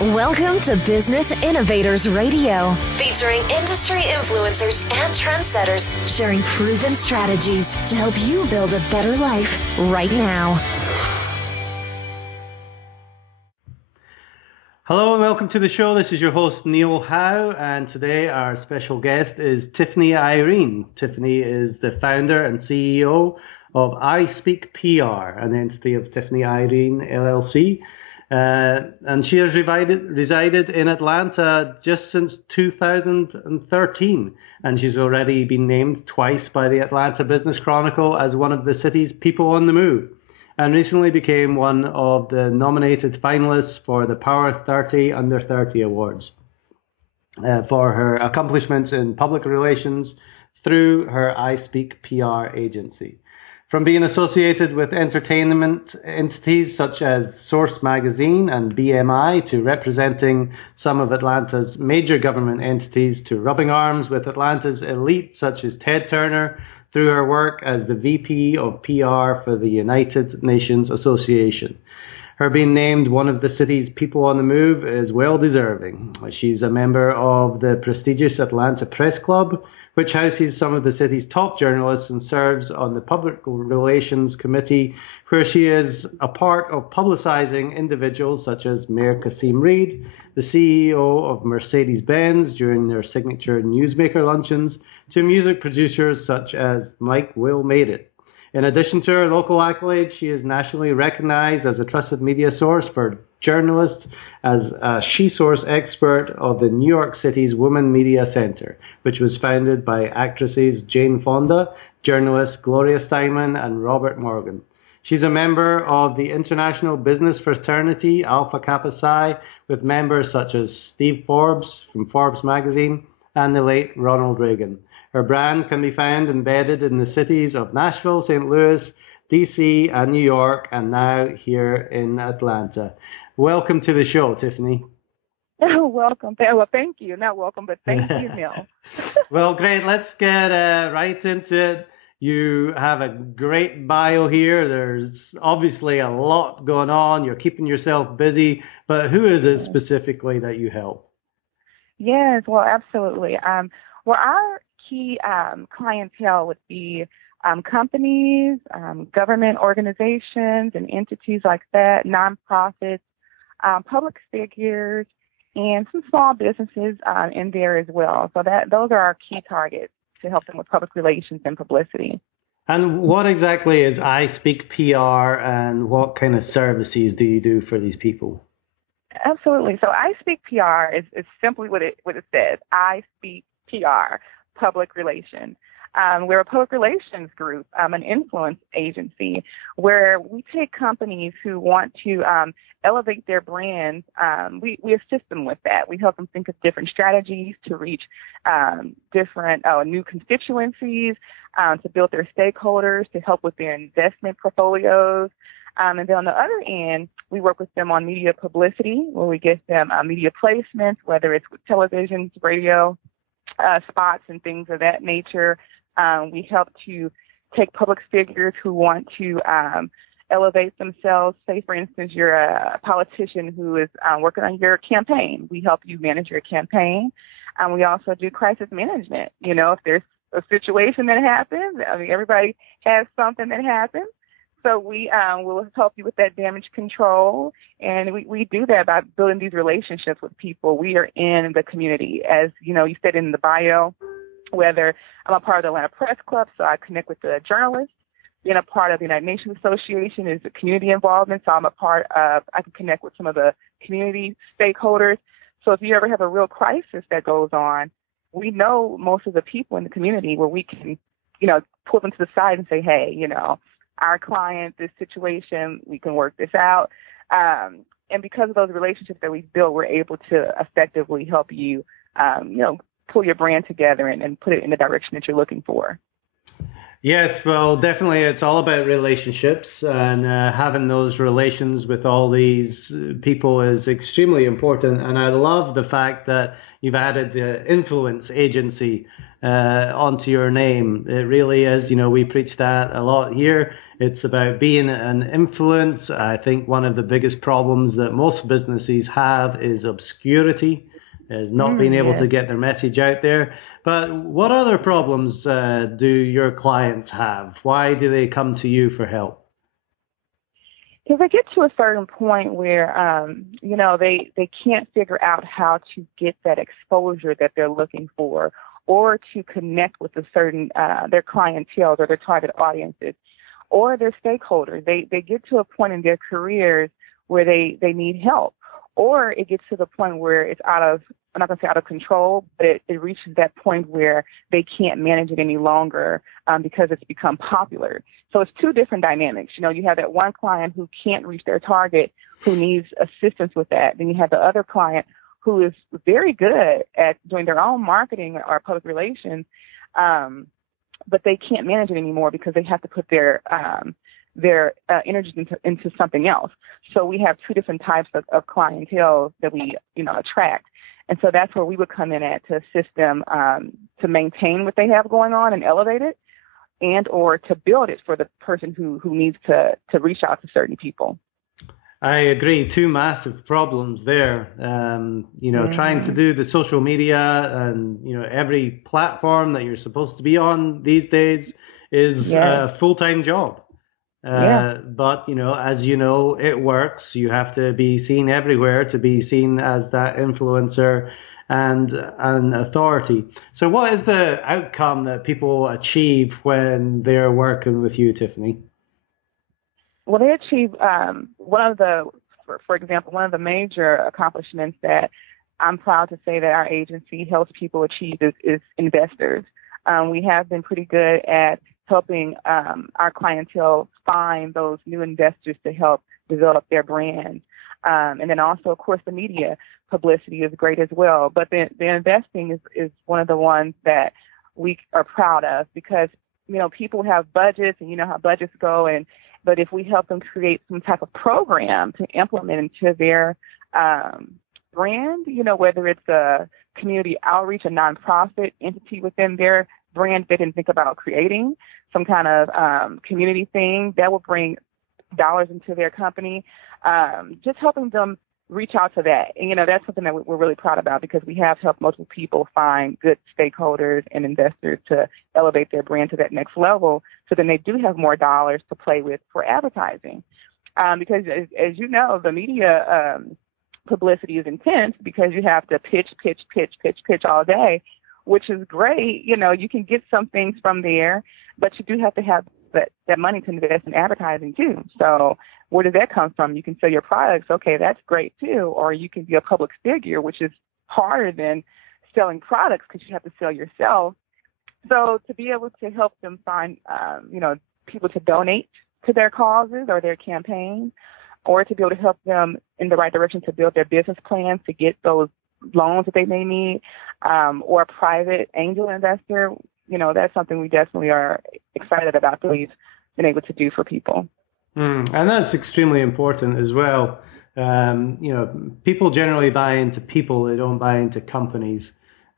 Welcome to Business Innovators Radio, featuring industry influencers and trendsetters sharing proven strategies to help you build a better life right now. Hello and welcome to the show. This is your host, Neil Howe, and today our special guest is Tiffany Irene. Tiffany is the founder and CEO of iSpeakPR, an entity of Tiffany Irene LLC. And she has resided in Atlanta just since 2013, and she's already been named twice by the Atlanta Business Chronicle as one of the city's people on the move, and recently became one of the nominated finalists for the Power 30 Under 30 Awards for her accomplishments in public relations through her iSpeakPR agency. From being associated with entertainment entities such as Source Magazine and BMI to representing some of Atlanta's major government entities to rubbing arms with Atlanta's elite such as Ted Turner through her work as the VP of PR for the United Nations Association. Her being named one of the city's people on the move is well deserving. She's a member of the prestigious Atlanta Press Club, which houses some of the city's top journalists and serves on the Public Relations Committee, where she is a part of publicizing individuals such as Mayor Kasim Reed, the CEO of Mercedes Benz during their signature Newsmakers luncheons, to music producers such as Mike Will Made It. In addition to her local accolades, she is nationally recognized as a trusted media source for journalists, as a she-source expert of the New York City's Women Media Center, which was founded by actresses Jane Fonda, journalists Gloria Steinman, and Robert Morgan. She's a member of the international business fraternity Alpha Kappa Psi, with members such as Steve Forbes from Forbes magazine and the late Ronald Reagan. Her brand can be found embedded in the cities of Nashville, St. Louis, DC, and New York, and now here in Atlanta. Welcome to the show, Tiffany. Oh, welcome. Well, thank you. Not welcome, but thank you, Neil. Well, great. Let's get right into it. You have a great bio here. There's obviously a lot going on. You're keeping yourself busy, but who is it specifically that you help? Yes, well, absolutely. Well, our key clientele would be companies, government organizations and entities like that, nonprofits, public figures, and some small businesses in there as well. So those are our key targets to help them with public relations and publicity. And what exactly is iSpeakPR, and what kind of services do you do for these people? Absolutely. So iSpeakPR is simply what it says. iSpeakPR, public relations. We're a public relations group, an influence agency, where we take companies who want to elevate their brands. We assist them with that. We help them think of different strategies to reach different new constituencies, to build their stakeholders, to help with their investment portfolios. And then on the other end, we work with them on media publicity, where we get them media placements, whether it's with television, radio, spots, and things of that nature. We help to take public figures who want to elevate themselves. Say, for instance, you're a politician who is working on your campaign. We help you manage your campaign. We also do crisis management. You know, if there's a situation that happens, I mean, everybody has something that happens. So we will help you with that damage control. And we do that by building these relationships with people. We are in the community. As you know, you said in the bio, whether I'm a part of the Atlanta Press Club, so I connect with the journalists. Being a part of the United Nations Association is the community involvement, so I can connect with some of the community stakeholders. So if you ever have a real crisis that goes on, we know most of the people in the community where we can, pull them to the side and say, hey, our client, this situation, we can work this out. And because of those relationships that we've built, we're able to effectively help you, pull your brand together and put it in the direction that you're looking for. Yes, well, definitely it's all about relationships, and having those relations with all these people is extremely important. And I love the fact that you've added the influence agency onto your name. It really is, we preach that a lot here. It's about being an influence. I think one of the biggest problems that most businesses have is obscurity, is not being able to get their message out there. But what other problems do your clients have? Why do they come to you for help? Because they get to a certain point where, they can't figure out how to get that exposure that they're looking for, or to connect with a certain, their clientele or their target audiences, or their stakeholders. They get to a point in their careers where they need help, or it gets to the point where it's I'm not going to say out of control, but it reaches that point where they can't manage it any longer because it's become popular. So it's two different dynamics. You have that one client who can't reach their target, who needs assistance with that. Then you have the other client who is very good at doing their own marketing or public relations, but they can't manage it anymore because they have to put their energy into something else. So we have two different types of clientele that we attract. And so that's where we would come in at to assist them to maintain what they have going on and elevate it, and or to build it for the person who needs to reach out to certain people. I agree. Two massive problems there. Trying to do the social media and, every platform that you're supposed to be on these days is a full-time job. But, as it works. You have to be seen everywhere to be seen as that influencer and an authority. So what is the outcome that people achieve when they're working with you, Tiffany? Well, they achieve for example, one of the major accomplishments that I'm proud to say that our agency helps people achieve is investors. We have been pretty good at helping our clientele find those new investors to help develop their brand. And then also, of course, the media publicity is great as well. But the investing is one of the ones that we are proud of because, people have budgets and you know how budgets go. But if we help them create some type of program to implement into their brand, whether it's a community outreach, a nonprofit entity within their brand they can think about creating, some kind of community thing that will bring dollars into their company, just helping them reach out to that. And, that's something that we're really proud about because we have helped multiple people find good stakeholders and investors to elevate their brand to that next level so then they do have more dollars to play with for advertising. Because, as you know, the media publicity is intense because you have to pitch all day, which is great. You can get some things from there, but you do have to have that money to invest in advertising too. So where does that come from? You can sell your products. Okay, that's great too. Or you can be a public figure, which is harder than selling products because you have to sell yourself. So to be able to help them find, people to donate to their causes or their campaigns, or to be able to help them in the right direction to build their business plans to get those loans that they may need, or a private angel investor, that's something we definitely are excited about that we've been able to do for people. And that's extremely important as well. People generally buy into people, they don't buy into companies.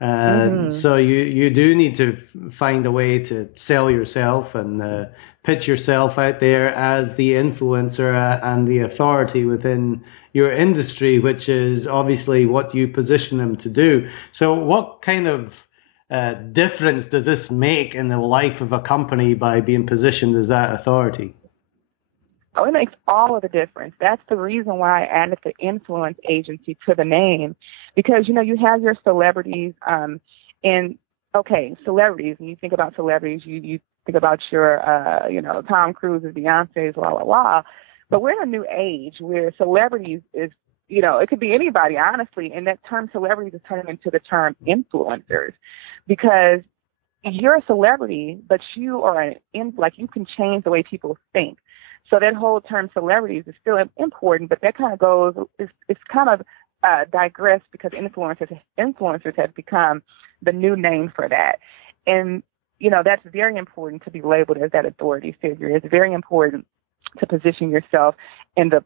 So you do need to find a way to sell yourself and pitch yourself out there as the influencer and the authority within your industry, which is obviously what you position them to do. So what kind of difference does this make in the life of a company by being positioned as that authority? Oh, it makes all of the difference. That's the reason why I added the influence agency to the name, because, you have your celebrities, celebrities, and you think about celebrities, you think about your, Tom Cruise, Beyonce's, blah, blah, blah. But we're in a new age where celebrities is, it could be anybody, honestly, and that term celebrities is turning into the term influencers, because you're a celebrity, but you are you can change the way people think. So that whole term celebrities is still important, but that kind of goes, it's kind of digressed because influencers have become the new name for that. And, that's very important to be labeled as that authority figure. It's very important to position yourself in the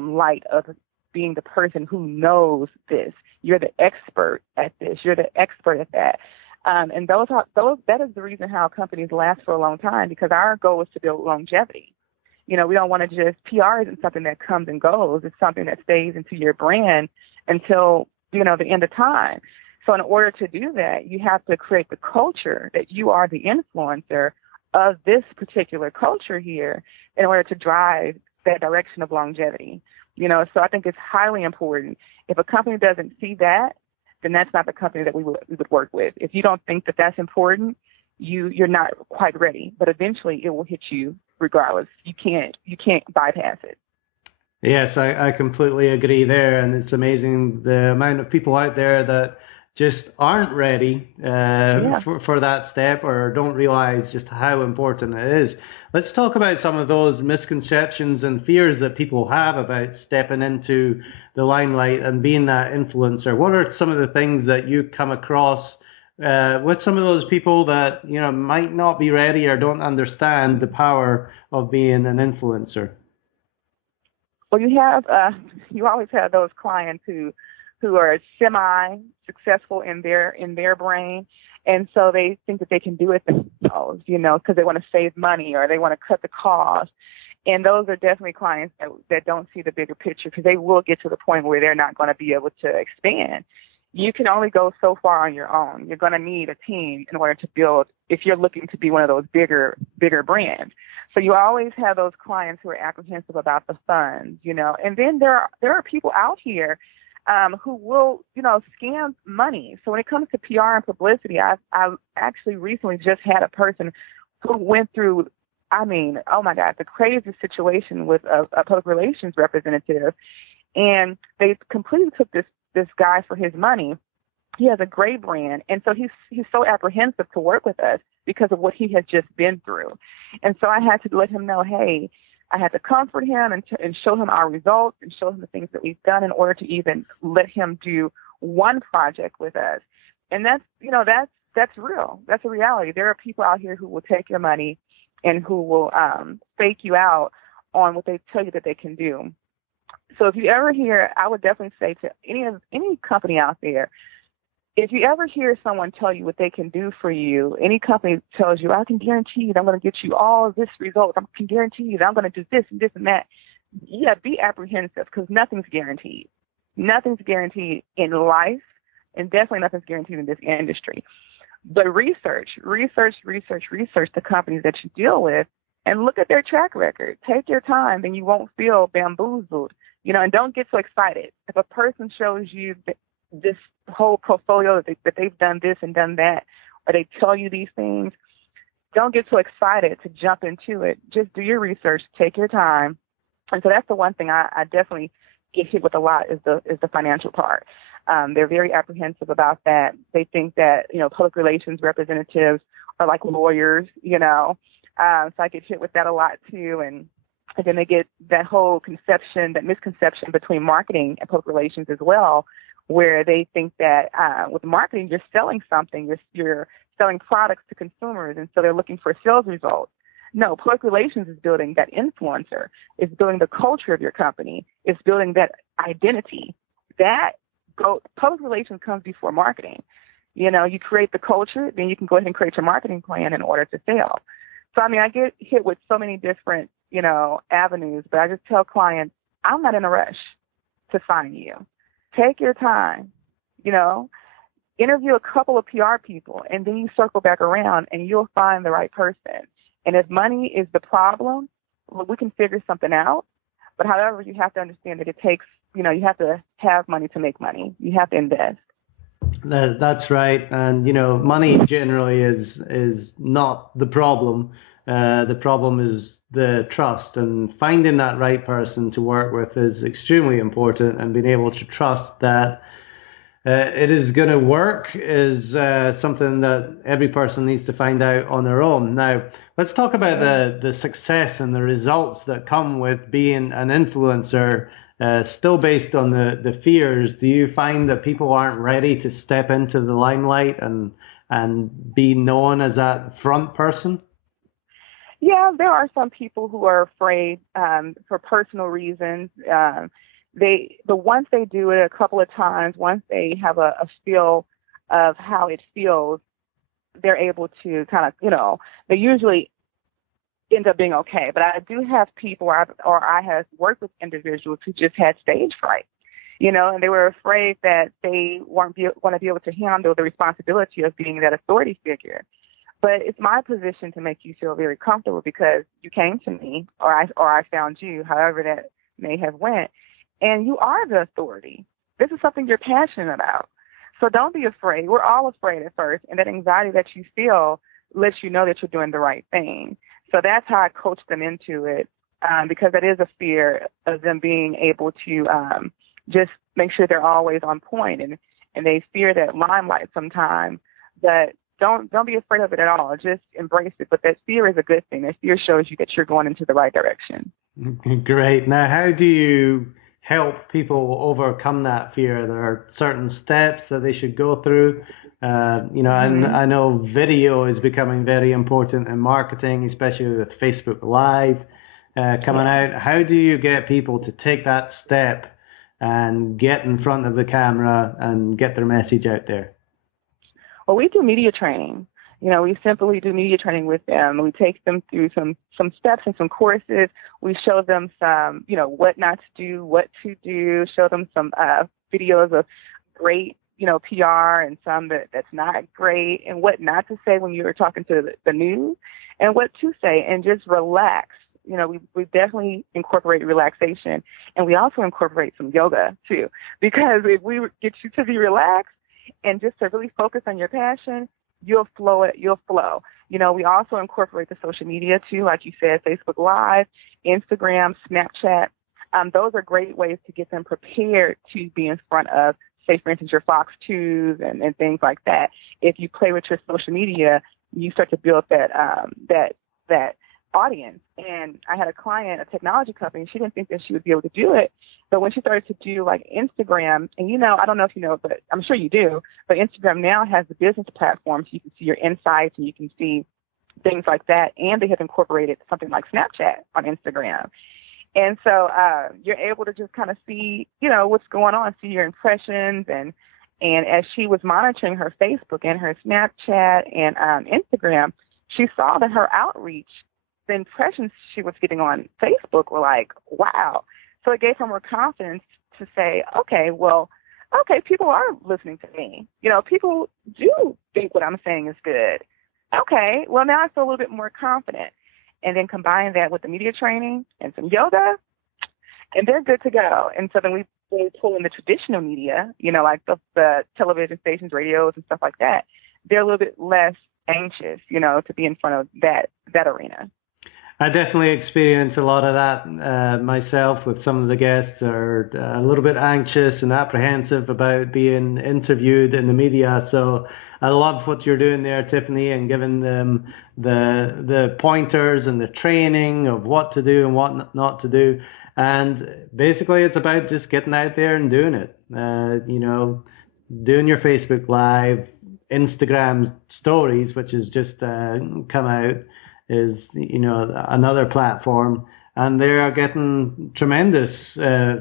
light of being the person who knows this. You're the expert at this. You're the expert at that. And that is the reason how companies last for a long time, because our goal is to build longevity. We don't want to just, PR isn't something that comes and goes. It's something that stays into your brand until, the end of time. So in order to do that, you have to create the culture that you are the influencer of this particular culture here in order to drive that direction of longevity. So I think it's highly important. If a company doesn't see that, then that's not the company that we would work with. If you don't think that that's important, you're not quite ready. But eventually it will hit you regardless. You can't bypass it. Yes, I completely agree there. And it's amazing the amount of people out there that just aren't ready for that step or don't realize just how important it is. Let's talk about some of those misconceptions and fears that people have about stepping into the limelight and being that influencer. What are some of the things that you come across with some of those people that might not be ready or don't understand the power of being an influencer? Well, you always have those clients who are semi-successful in their brain, and so they think that they can do it themselves, because they want to save money or they want to cut the cost. And those are definitely clients that don't see the bigger picture, because they will get to the point where they're not going to be able to expand. You can only go so far on your own. You're going to need a team in order to build, if you're looking to be one of those bigger brands. So you always have those clients who are apprehensive about the funds, And then there are people out here who will, scam money. So when it comes to PR and publicity, I actually recently just had a person who went through, oh my God, the craziest situation with a public relations representative. And they completely took this guy for his money. He has a great brand. And so he's so apprehensive to work with us because of what he has just been through. And so I had to let him know, hey, I had to comfort him and show him our results and show him the things that we've done in order to even let him do one project with us. And that's real. That's a reality. There are people out here who will take your money and who will fake you out on what they tell you that they can do. So if you ever hear, I would definitely say to any company out there, if you ever hear someone tell you what they can do for you, any company tells you, I can guarantee you that I'm going to get you all this result. I can guarantee you that I'm going to do this and this and that. Yeah, be apprehensive, because nothing's guaranteed. Nothing's guaranteed in life, and definitely nothing's guaranteed in this industry. But research the companies that you deal with and look at their track record. Take your time, then you won't feel bamboozled, and don't get so excited. If a person shows you this whole portfolio that they've done this and done that, or they tell you these things, don't get so excited to jump into it. Just do your research, take your time. And so that's the one thing I definitely get hit with a lot is the financial part. They're very apprehensive about that. They think that, public relations representatives are like lawyers, so I get hit with that a lot too. And then they get that whole misconception between marketing and public relations as well, where they think that with marketing, you're selling something, you're selling products to consumers, and so they're looking for sales results. No, public relations is building that influencer, it's building the culture of your company, it's building that identity. Public relations comes before marketing. You create the culture, then you can go ahead and create your marketing plan in order to sell. So, I get hit with so many different, avenues, but I just tell clients, I'm not in a rush to sign you. Take your time, interview a couple of PR people, and then you circle back around and you'll find the right person. And if money is the problem, we can figure something out. But however, you have to understand that it takes, you have to have money to make money. You have to invest. That's right. And, money generally is not the problem. The problem is the trust, and finding that right person to work with is extremely important, and being able to trust that it is going to work is something that every person needs to find out on their own. Now, let's talk about the success and the results that come with being an influencer, still based on the fears. Do you find that people aren't ready to step into the limelight, and and be known as that front person? Yeah, there are some people who are afraid for personal reasons. But once they do it a couple of times, once they have a feel of how it feels, they're able to kind of, they usually end up being okay. But I do have people, or I have worked with individuals who just had stage fright, and they were afraid that they weren't going to be able to handle the responsibility of being that authority figure. But it's my position to make you feel very comfortable because you came to me, or I found you, however that may have went, and you are the authority. This is something you're passionate about. So don't be afraid. We're all afraid at first, and that anxiety that you feel lets you know that you're doing the right thing. So that's how I coach them into it, because that is a fear of them being able to just make sure they're always on point, and they fear that limelight sometimes. But don't be afraid of it at all. Just embrace it. But that fear is a good thing. That fear shows you that you're going into the right direction. Great. Now, how do you help people overcome that fear? There are certain steps that they should go through. I know video is becoming very important in marketing, especially with Facebook Live coming out. How do you get people to take that step and get in front of the camera and get their message out there? Well, we do media training. We simply do media training with them. We take them through some steps and some courses. We show them some, what not to do, what to do, show them some videos of great, PR and some that's not great, and what not to say when you're talking to the news and what to say, and just relax. We definitely incorporate relaxation, and we also incorporate some yoga too, because if we get you to be relaxed and just to really focus on your passion, you'll flow. We also incorporate the social media too, like you said, Facebook Live, Instagram, Snapchat. Those are great ways to get them prepared to be in front of, say, for instance, your Fox 2s and things like that. If you play with your social media, you start to build that audience. And I had a client, a technology company, she didn't think that she would be able to do it. But when she started to do like Instagram, and I don't know if you know, but I'm sure you do, but Instagram now has the business platform, so you can see your insights and you can see things like that. And they have incorporated something like Snapchat on Instagram. And so you're able to just kind of see, what's going on, see your impressions. And as she was monitoring her Facebook and her Snapchat and Instagram, she saw that her outreach, the impressions she was getting on Facebook were like, wow. So it gave her more confidence to say, okay, people are listening to me. People do think what I'm saying is good. Okay, well, now I feel a little bit more confident. And then combine that with the media training and some yoga, and they're good to go. And so then we pull in the traditional media, like the television stations, radios, and stuff like that. They're a little bit less anxious, to be in front of that arena. I definitely experience a lot of that myself with some of the guests are a little bit anxious and apprehensive about being interviewed in the media. So I love what you're doing there, Tiffany, and giving them the pointers and the training of what to do and what not to do. And basically it's about just getting out there and doing it. Doing your Facebook Live, Instagram stories, which has just come out, is another platform, and they are getting tremendous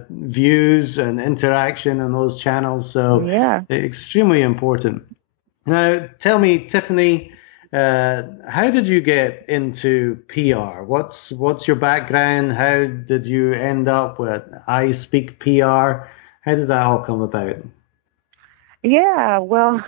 views and interaction on those channels. So yeah, extremely important. Now, tell me, Tiffany, how did you get into PR? What's your background? How did you end up with iSpeakPR? How did that all come about? Yeah, well,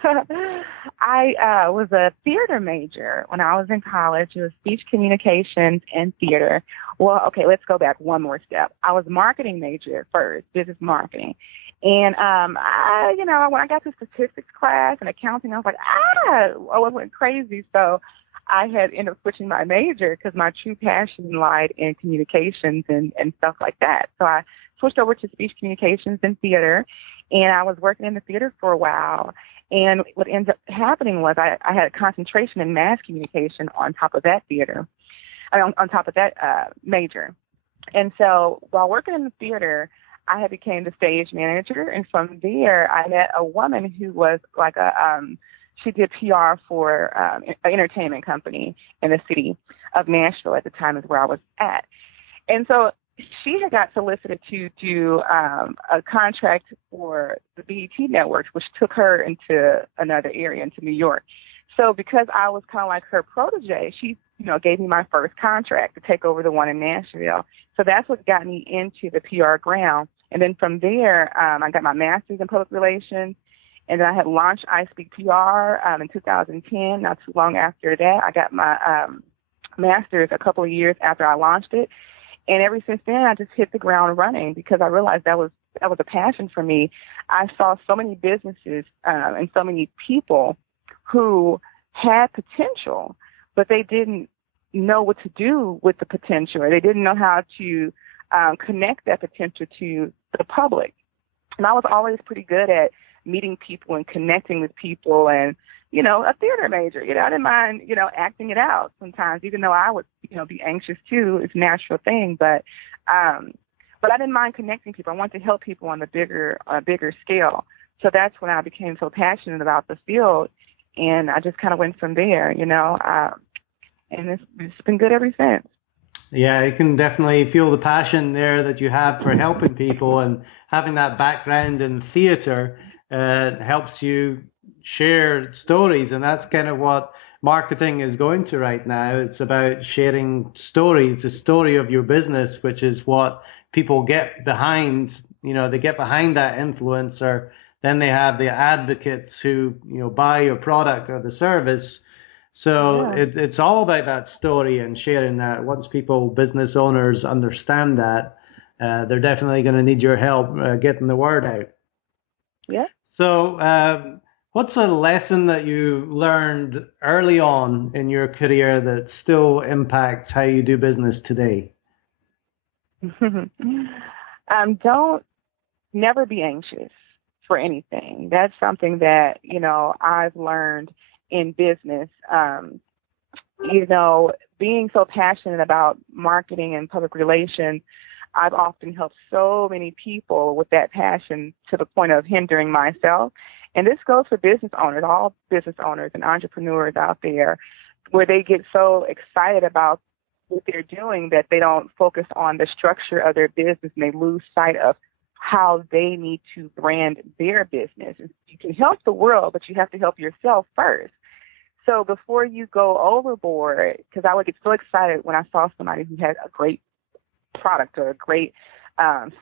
I was a theater major when I was in college. It was speech communications and theater. Well, okay, let's go back one more step. I was marketing major at first, business marketing. And, when I got to statistics class and accounting, I was like, I went crazy. So I had ended up switching my major because my true passion lied in communications and stuff like that. So I switched over to speech communications and theater, and I was working in the theater for a while. And what ended up happening was I had a concentration in mass communication on top of that on top of that major. And so while working in the theater, I had became the stage manager. And from there, I met a woman who was like She did PR for an entertainment company in the city of Nashville at the time is where I was at. And so she had got solicited to do a contract for the BET networks, which took her into another area, into New York. So because I was kind of like her protege, she, gave me my first contract to take over the one in Nashville. So that's what got me into the PR ground. And then from there, I got my master's in public relations. And then I had launched iSpeakPR in 2010. Not too long after that, I got my master's a couple of years after I launched it. And ever since then, I just hit the ground running because I realized that was a passion for me. I saw so many businesses and so many people who had potential, but they didn't know what to do with the potential, or they didn't know how to connect that potential to the public. And I was always pretty good at meeting people and connecting with people, and a theater major. I didn't mind acting it out sometimes, even though I would be anxious too. It's a natural thing, but I didn't mind connecting people. I wanted to help people on the bigger scale. So that's when I became so passionate about the field, and I just kind of went from there. And it's been good ever since. Yeah, you can definitely feel the passion there that you have for helping people, and having that background in theater helps you share stories, and that's kind of what marketing is going to right now. It's about sharing stories, the story of your business, which is what people get behind. They get behind that influencer. Then they have the advocates who buy your product or the service. So yeah. It's all about that story and sharing that. Once business owners understand that, they're definitely going to need your help getting the word out. Yeah. So what's a lesson that you learned early on in your career that still impacts how you do business today? Never be anxious for anything. That's something that, I've learned in business. Being so passionate about marketing and public relations, I've often helped so many people with that passion to the point of hindering myself. And this goes for business owners, all business owners and entrepreneurs out there, where they get so excited about what they're doing that they don't focus on the structure of their business, and they lose sight of how they need to brand their business. You can help the world, but you have to help yourself first. So before you go overboard, because I would get so excited when I saw somebody who had a great product or a great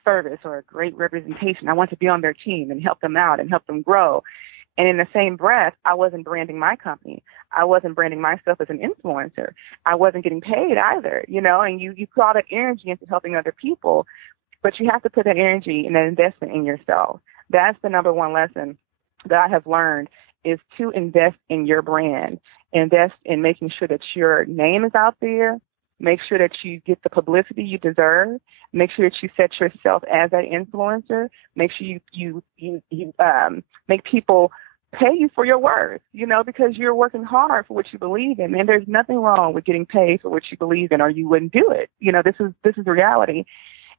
service or a great representation. I want to be on their team and help them out and help them grow. And in the same breath, I wasn't branding my company. I wasn't branding myself as an influencer. I wasn't getting paid either, and you put all that energy into helping other people, but you have to put that energy and that investment in yourself. That's the number one lesson that I have learned, is to invest in your brand, invest in making sure that your name is out there, make sure that you get the publicity you deserve, make sure that you set yourself as that influencer, make sure you make people pay you for your worth, because you're working hard for what you believe in, and there's nothing wrong with getting paid for what you believe in, or you wouldn't do it. This is reality.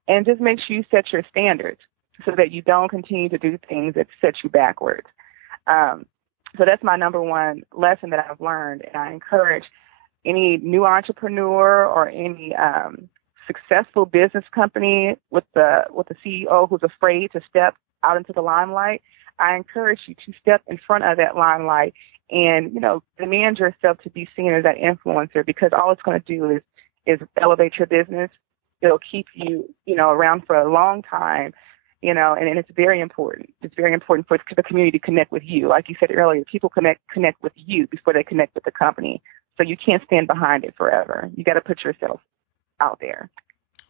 And just make sure you set your standards so that you don't continue to do things that set you backwards. So that's my number one lesson that I've learned. And I encourage any new entrepreneur or any successful business company with the CEO who's afraid to step out into the limelight. I encourage you to step in front of that limelight and, demand yourself to be seen as that influencer, because all it's going to do is elevate your business. It'll keep you, around for a long time, and it's very important. It's very important for the community to connect with you. Like you said earlier, people connect with you before they connect with the company. So you can't stand behind it forever. You got to put yourself out there.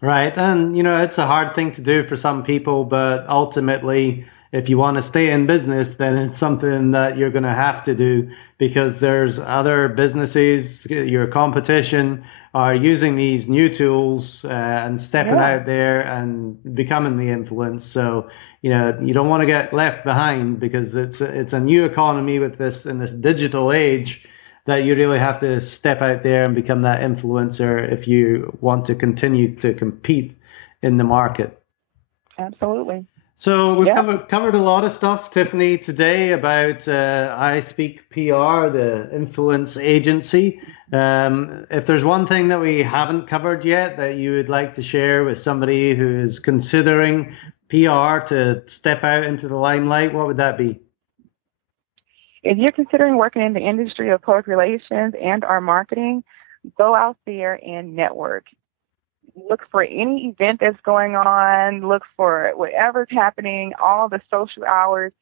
Right. And, it's a hard thing to do for some people, but ultimately, if you want to stay in business, then it's something that you're going to have to do, because there's other businesses, your competition, are using these new tools and stepping out there and becoming the influence. So, you don't want to get left behind, because it's a new economy with in this digital age, that you really have to step out there and become that influencer if you want to continue to compete in the market. Absolutely. So we've covered a lot of stuff, Tiffany, today about iSpeakPR, the influence agency. If there's one thing that we haven't covered yet that you would like to share with somebody who is considering PR to step out into the limelight, what would that be? If you're considering working in the industry of public relations and or marketing, go out there and network. Look for any event that's going on. Look for whatever's happening, all the social hours.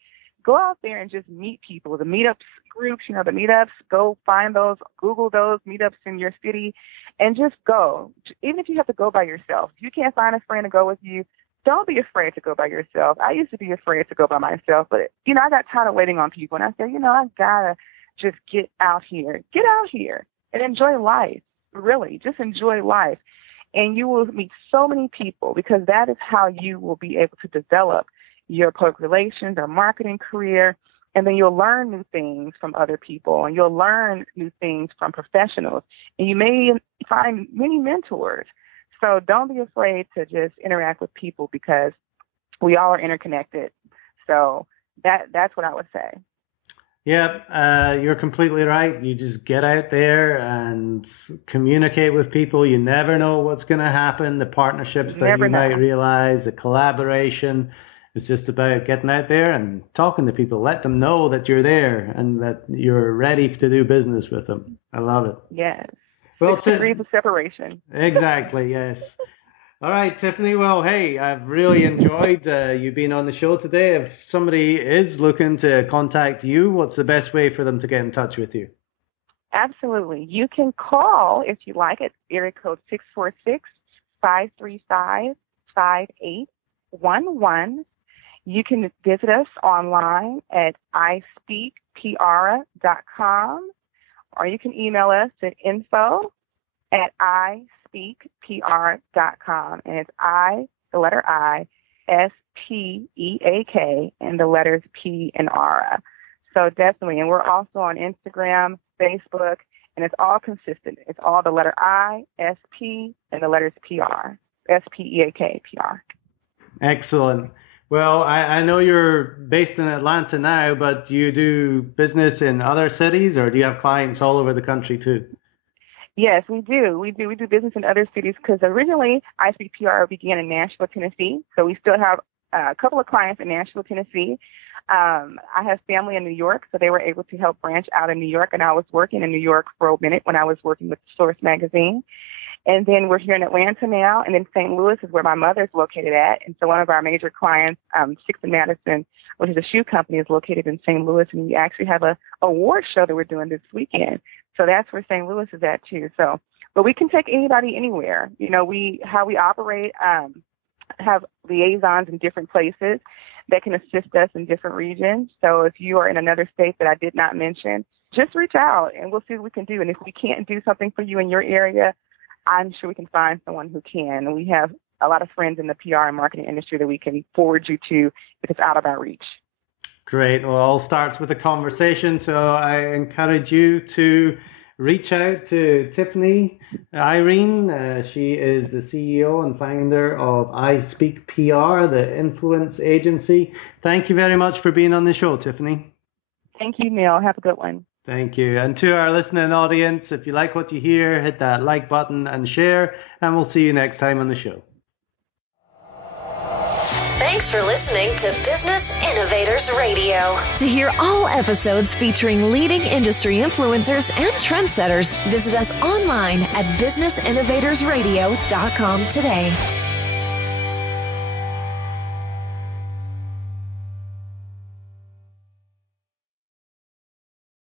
Go out there and just meet people. The meetups groups, the meetups, go find those, Google those meetups in your city, and just go. Even if you have to go by yourself. If you can't find a friend to go with you, don't be afraid to go by yourself. I used to be afraid to go by myself, but, I got tired of waiting on people. And I said, I got to just get out here. Get out here and enjoy life. Really, just enjoy life. And you will meet so many people, because that is how you will be able to develop your public relations or marketing career. And then you'll learn new things from other people, and you'll learn new things from professionals. And you may find many mentors. So don't be afraid to just interact with people, because we all are interconnected. So that's what I would say. Yeah, you're completely right. You just get out there and communicate with people. You never know what's going to happen, the partnerships that you might realize, the collaboration. It's just about getting out there and talking to people. Let them know that you're there and that you're ready to do business with them. I love it. Yes. Well, 6 degrees of separation. Exactly, yes. All right, Tiffany. Well, hey, I've really enjoyed you being on the show today. If somebody is looking to contact you, what's the best way for them to get in touch with you? Absolutely. You can call, if you like, at area code 646-535-5811. You can visit us online at iSpeakPR.com, or you can email us at info@iSpeakPR.com. And it's I, the letter I, SPEAK, and the letters P and R. So definitely. And we're also on Instagram, Facebook, and it's all consistent. It's all the letter I, SP, and the letters PR, SPEAK, PR. Excellent. Well, I know you're based in Atlanta now, but do you do business in other cities, or do you have clients all over the country too? Yes, we do. We do business in other cities, because originally iSpeakPR began in Nashville, Tennessee. So we still have a couple of clients in Nashville, Tennessee. I have family in New York, so they were able to help branch out in New York. And I was working in New York for a minute when I was working with Source Magazine. And then we're here in Atlanta now, and then St. Louis is where my mother's located at. And so one of our major clients, Sixth and Madison, which is a shoe company, is located in St. Louis. And we actually have a award show that we're doing this weekend. So that's where St. Louis is at too. So, but we can take anybody anywhere. How we operate, have liaisons in different places that can assist us in different regions. So if you are in another state that I did not mention, just reach out and we'll see what we can do. And if we can't do something for you in your area, I'm sure we can find someone who can. And we have a lot of friends in the PR and marketing industry that we can forward you to if it's out of our reach. Great. Well, it all starts with a conversation. So I encourage you to reach out to Tiffany Irene. She is the CEO and founder of iSpeakPR, the influence agency. Thank you very much for being on the show, Tiffany. Thank you, Neil. Have a good one. Thank you. And to our listening audience, if you like what you hear, hit that like button and share, and we'll see you next time on the show. Thanks for listening to Business Innovators Radio. To hear all episodes featuring leading industry influencers and trendsetters, visit us online at businessinnovatorsradio.com today.